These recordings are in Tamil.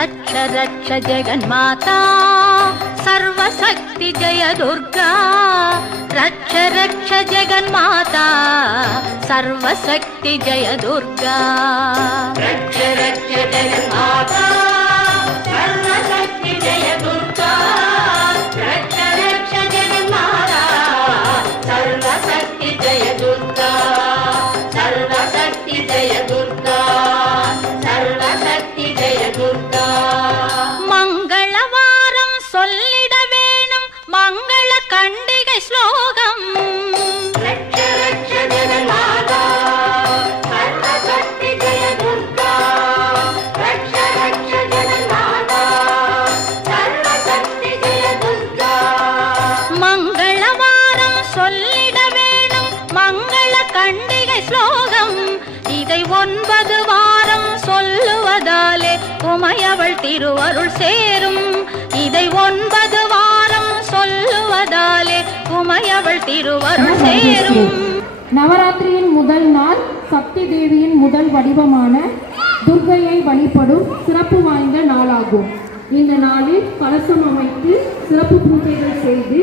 रक्ष रक्ष जगन्माता सर्वशक्ति जय दुर्गा रक्ष रक्ष जगन्माता सर्वशक्ति जय दुर्गा रक्ष रक्ष जगन्माता सर्वशक्ति जय दुर्गा रक्ष रक्ष जगन्माता सर्वशक्ति जय दुर्गा सर्वशक्ति जय दुर्गा सर्वशक्ति जय दुर्गा मंगलवारम சொல்லிட வேணும் மங்கள கண்டிகை ஸ்லோகம் ரக்ஷ ரக்ஷ ஜெகன்மாதா சர்வசக்தி ஜெய துர்கா ரக்ஷ ரக்ஷ ஜெகன்மாதா சர்வசக்தி ஜெய துர்கா மங்களவாரம் சொல்லிட வேணும் மங்கள கண்டிகை ஸ்லோகம் இதை 9 வாரம் சொல்லுவதாலே உமையவள் திருவருள் சேரும் இதை 9 வாரம் சொல்லுவதாலே உமையவள் திருவருள் சேரும். நவராத்திரியின் முதல் நாள் சக்தி தேவியின் முதல் வடிவமான துர்க்கையை வழிபடும் சிறப்பு வாய்ந்த நாளாகும். இந்த நாளில் கலசம் அமைத்து சிறப்பு பூஜைகள் செய்து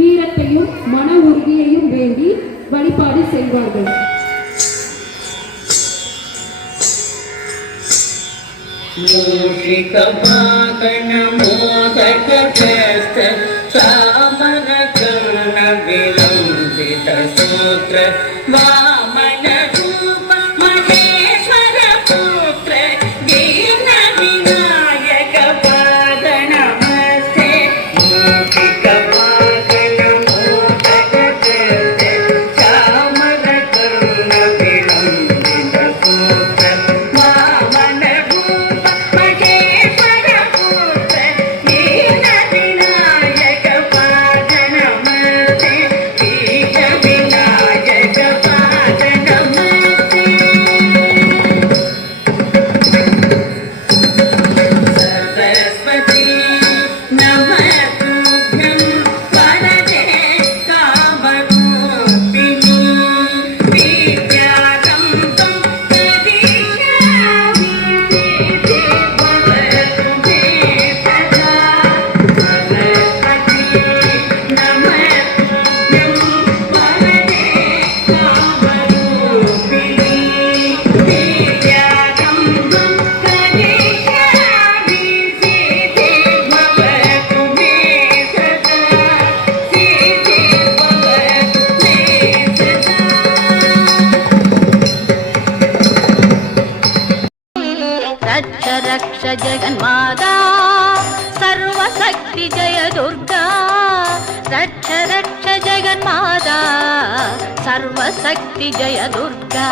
வீரத்தையும் மன உறுதியையும் வேண்டி வழிபாடு செய்வார்கள். மூஷிகபாகன மோதகஸ்த சாமர கர்ண விலம்பித சூத்ர வாமன ரூப மகேஸ்வர புத்ர தீன விநாயக பாத நமஸ்தே மூஷிகபாகன மோதகஸ்த சாமர கர்ண விலம்பித சூத்ர रक्ष जगन्माता सर्वशक्ति जय दुर्गा रक्ष रक्ष जगन्माता सर्वशक्ति जय दुर्गा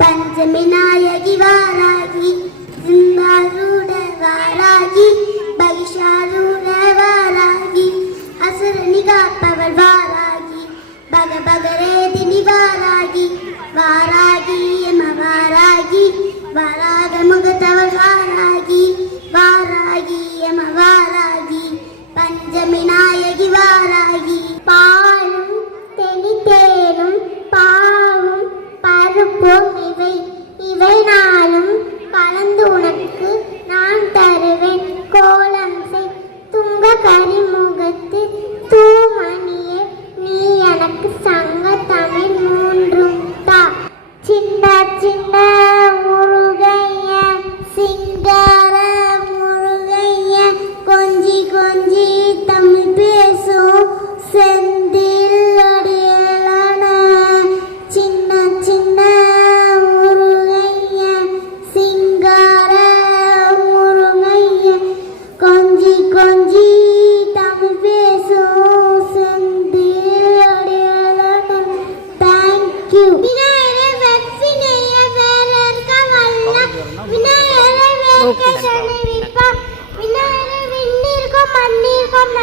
पंचमिनायकी वारागी सिंहारूढ़ वारागी बगिशारूढ़ वारागी असुरनिका पवल वारागी बग बगरे दिनी वारागी वारागी यम वारागी वाराग मुगतवल वारागी वारागी यम वारागी पंचमिना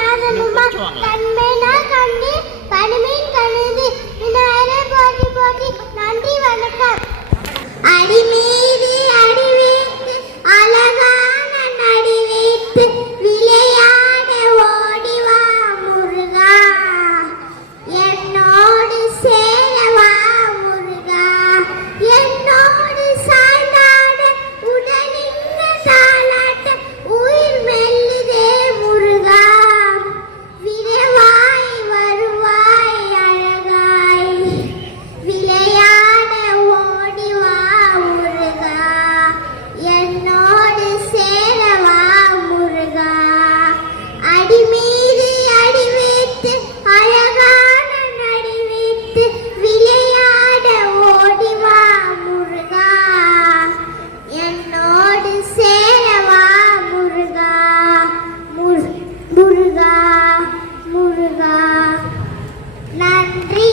நாதனுமா தன்மைனா கண்ணி பணிமீன் கழுது விநாயகர் போற்றி போற்றி. நன்றி வணக்கம். அடிமீது அடி வைத்து அழகான நடி வைத்து விளையாட ஓடிவா முருகா, என்னோடு சேரவா முருகா, என்னோடு சாய்ந்தாட உடனிங்க தாளாட்ட உயிர் மெல்லுதே முருகா, விரைவாய் வருவாய் அழகாய் விளையாட ஓடிவா முருகா, என்னோடு சேரவா முருகா. அடிமீது அடி வைத்து அழகான நடி வைத்து விளையாட ஓடிவா முருகா, என்னோடு சேரவா முருகா, முருகா முருகா. நன்றி.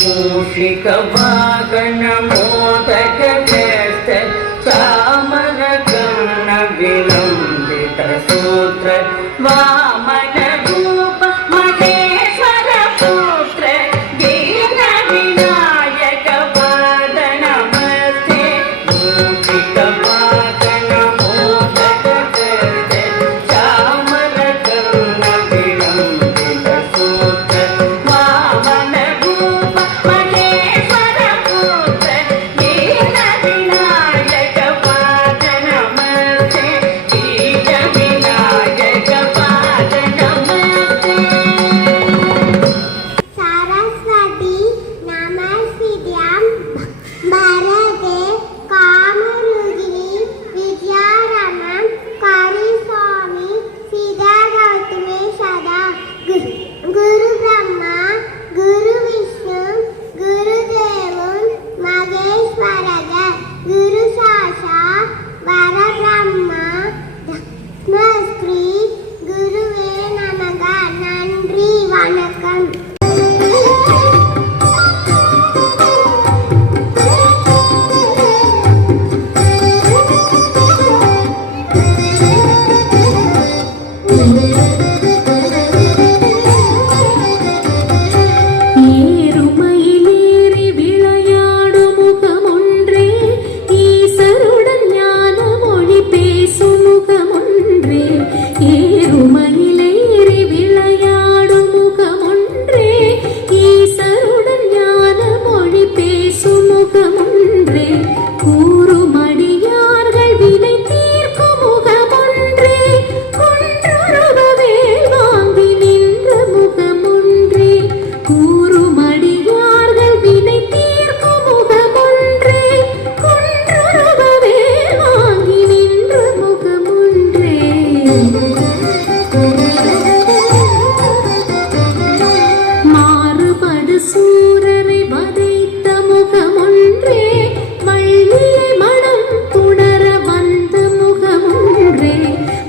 मूषिक वाहन मोदक व्यस्त चामर कर्ण विलंबित सूत्र वामन रूप महेश्वर पुत्र दीन विनायक पाद नमस्ते. मूषिक वाहन मोदक व्यस्त चामर कर्ण विलंबित सूत्र वामन रूप महेश्वर पुत्र दीन विनायक पाद नमस्ते. दीन विनायक पाद नमस्ते. सरस्वती नमस्तेभ्यं वरदे कामरूपिणी विद्यारम्भं करिष्यामि सिद्धा गौतमी सदा. गुरु ब्रह्मा गुरु विष्णु गुरुदेवं महेश्वरः गुरु साक्षात् परब्रह्मा तस्मै गुरुवे नमः. நன்றி வணக்கம். ஏறுமயிலேறி விளையாடும் முகமொன்றே, ஈசருடன் ஞான மொழி பேசும் முகமொன்றே. ஏறுமயிலேறி விளையாடும் முகமொன்றே, ஈசருடன் ஞான மொழி பேசும் முகமொன்றே. கூறுமடியார்கள் வினை தீர்க்கும் முகமொன்றே, குன்றுருவ வேல் வாங்கி நின்ற முகமொன்றே. கூறுமடியார்கள் வினை தீர்க்கும் முகமொன்றே, குன்றுருவ வேல் வாங்கி நின்ற முகமொன்றே. மாறுபடு சூரரை வதைத்த முகமொன்றே, வள்ளியை மனம் புணர வந்த முகமொன்றே.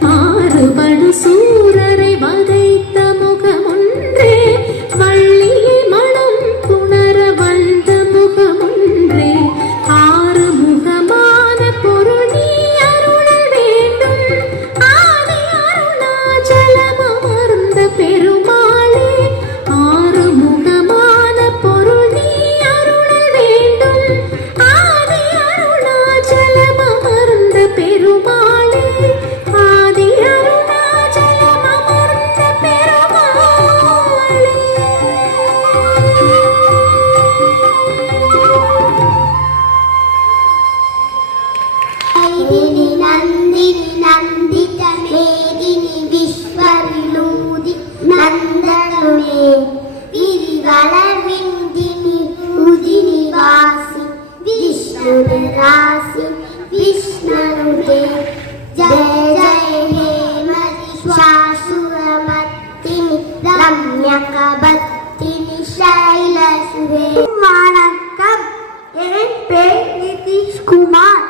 மாறுபடு சூரரை வதைத்த முகமொன்றே, வள்ளியை மனம் புணர வந்த முகமொன்றே. ஆறு முகமான பொருள் நீ அருளல் வேண்டும், ஆதி அருணாச்சலம் அமர்ந்த பெருமாளே. ஆறு முகமான பொருள் நீ அருளல் வேண்டும், ஆதி அருணாச்சலம் அமர்ந்த பெருமாளே. ஆதி அருணாச்சலம் அமர்ந்த பெருமாளே. ஐதினி நந்தினி நந்தித மேதினி விஸ்வவினூதி நந்தனமே விரிவளர் விந்தினி உதினி வாசி விஷ்ணு ராசி விஷ்ணுதே. ஜய ஜய ஹே மதிஷாசுரமத்தினி ரம்யகபத்தினி சைலசுரே. வணக்கம், என் பேர் நிதிஷ்குமார்.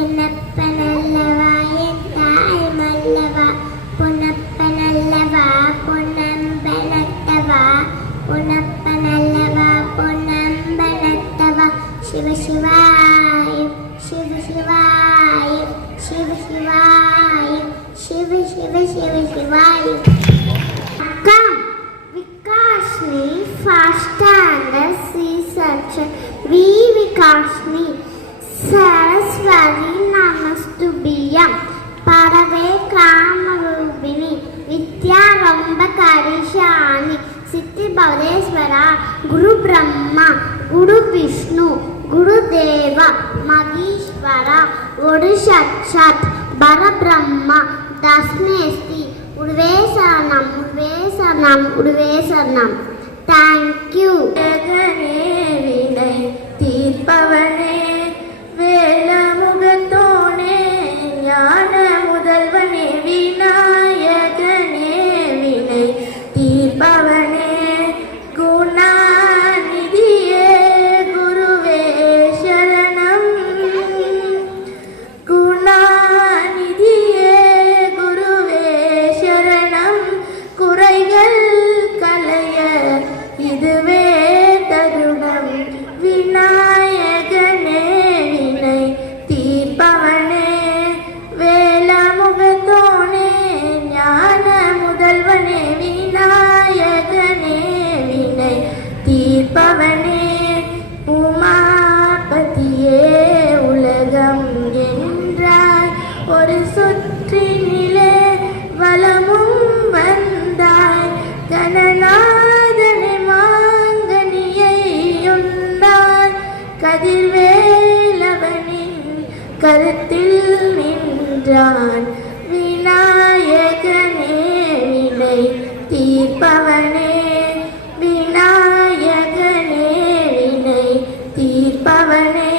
என்னப்பனல்லவா என் தாய் மல்லவா பொன்னப்பனல்லவா பொன்னம்பலத்தவா பொன்னப்பனல்லவா பொன்னம்பலத்தவா சிவ சிவாய சிவ சிவாய சிவ சிவாய சிவ சிவ சிவ சிவாய Come, Vikashni, first standard C-section. V Vikashni, Saraswati Namastubhyam, Parave Kamarubini, Vidya Ramba Karishani, Siddhi Bhavadeswara, Guru Brahma, Guru Vishnu, Guru Deva, Magishvara, Guru Sakshat, Bara Brahma, Dasnesti, Urvesanam, Urvesanam, Urvesanam. Thank you. தீர்ப்பவனே வேலமுகத்தோனே ஞான முதல்வனே விநாயகனே வினை தீர்ப்பவனே குணாநிதியே குருவே சரணம் குணாநிதியே குருவே சரணம் குறைகள் களைய இதுவே தருணம் விநாயகனே வினை தீர்ப்பவனே வேலமுகத்தோனே ஞான முதல்வனே விநாயகனே வினை தீர்ப்பவனே உமாபதியே உலகம் என்றாய் ஒரு சுற்றினிலே வலமும் வந்தாய் கணநாதனை மாங்கனியை உண்டாய் கதிர்வேலவனின் கருத்தில் நின்றான் விநாயகனே வினை தீர்ப்பவனே விநாயகனே வினை தீர்ப்பவனே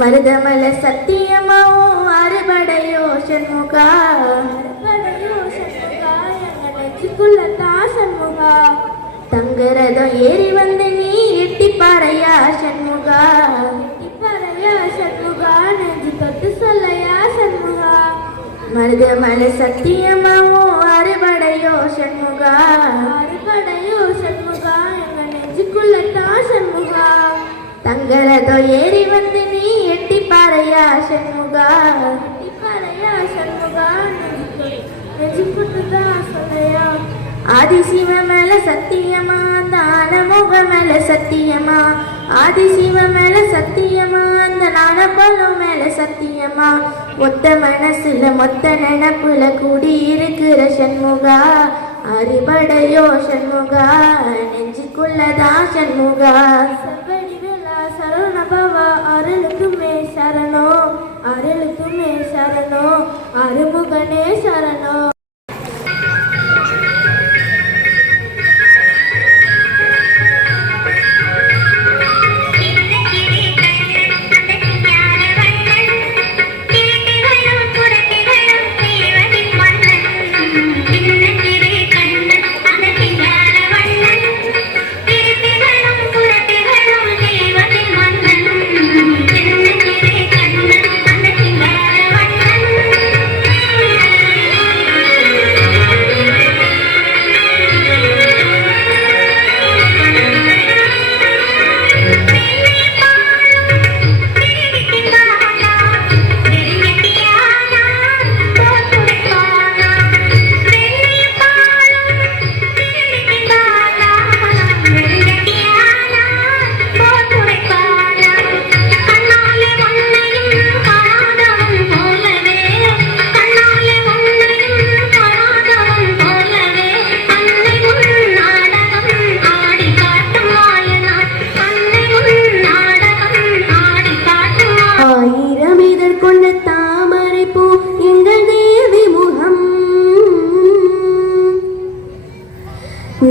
மருதமல சத்தியமோ அறுபடையோ சண்முகா நெஞ்சுக்குள்ளதா சண்முகா தங்கரதம் ஏறி வந்து நீ எட்டி பாறையா சண்முகா எட்டி பாறையா சண்முகா நெஞ்சு தொட்டு சொல்லையா சண்முகா மருதமல சத்தியமாவோ அறுபடையோ சண்முகா அறுபடையோ சண்முகா எங்க நெஞ்சுக்குள்ளதா சண்முகா தங்கரதோ ஏறி வந்து நீ எட்டி பாறையா சண்முகா எட்டி பாறையா சண்முகா நெஞ்சுக்குள்ளதா சொல்லையா ஆதிசிவ மேல சத்தியமா தான முக மேல சத்தியமா ஆதிசிவ மேல சத்தியமா அந்த நாணப்பழம் மேல சத்தியமா மொத்த மனசுல மொத்த நினப்புல கூடி இருக்கிற சண்முகா அறுபடையோ சண்முகா நெஞ்சுக்குள்ளதா சண்முகா சரணபவா அருளுக்குமே சரணோ அருளுக்குமே சரணோ அருமுகனே சரணோ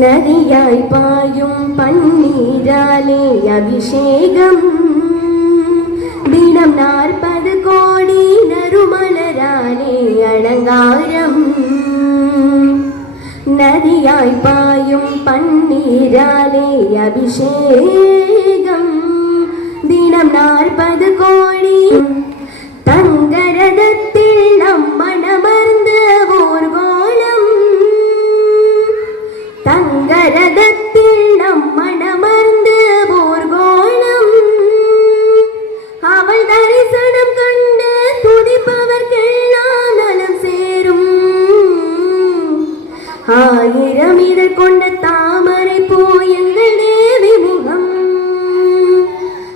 நதியாய் பாயும் பன்னீராலே அபிஷேகம் தினம் 40 கோடி நறுமலராலே அலங்காரம் நதியாய் பாயும் பன்னீராலே அபிஷேகம் தினம் 40 கோடி தங்க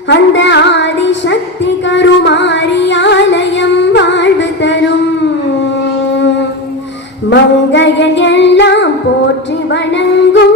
அந்த ஆதிசக்தி கருமாரியாலயம் வாழ்வு தரும். மங்கையர் எல்லாம் போற்றி வணங்கும்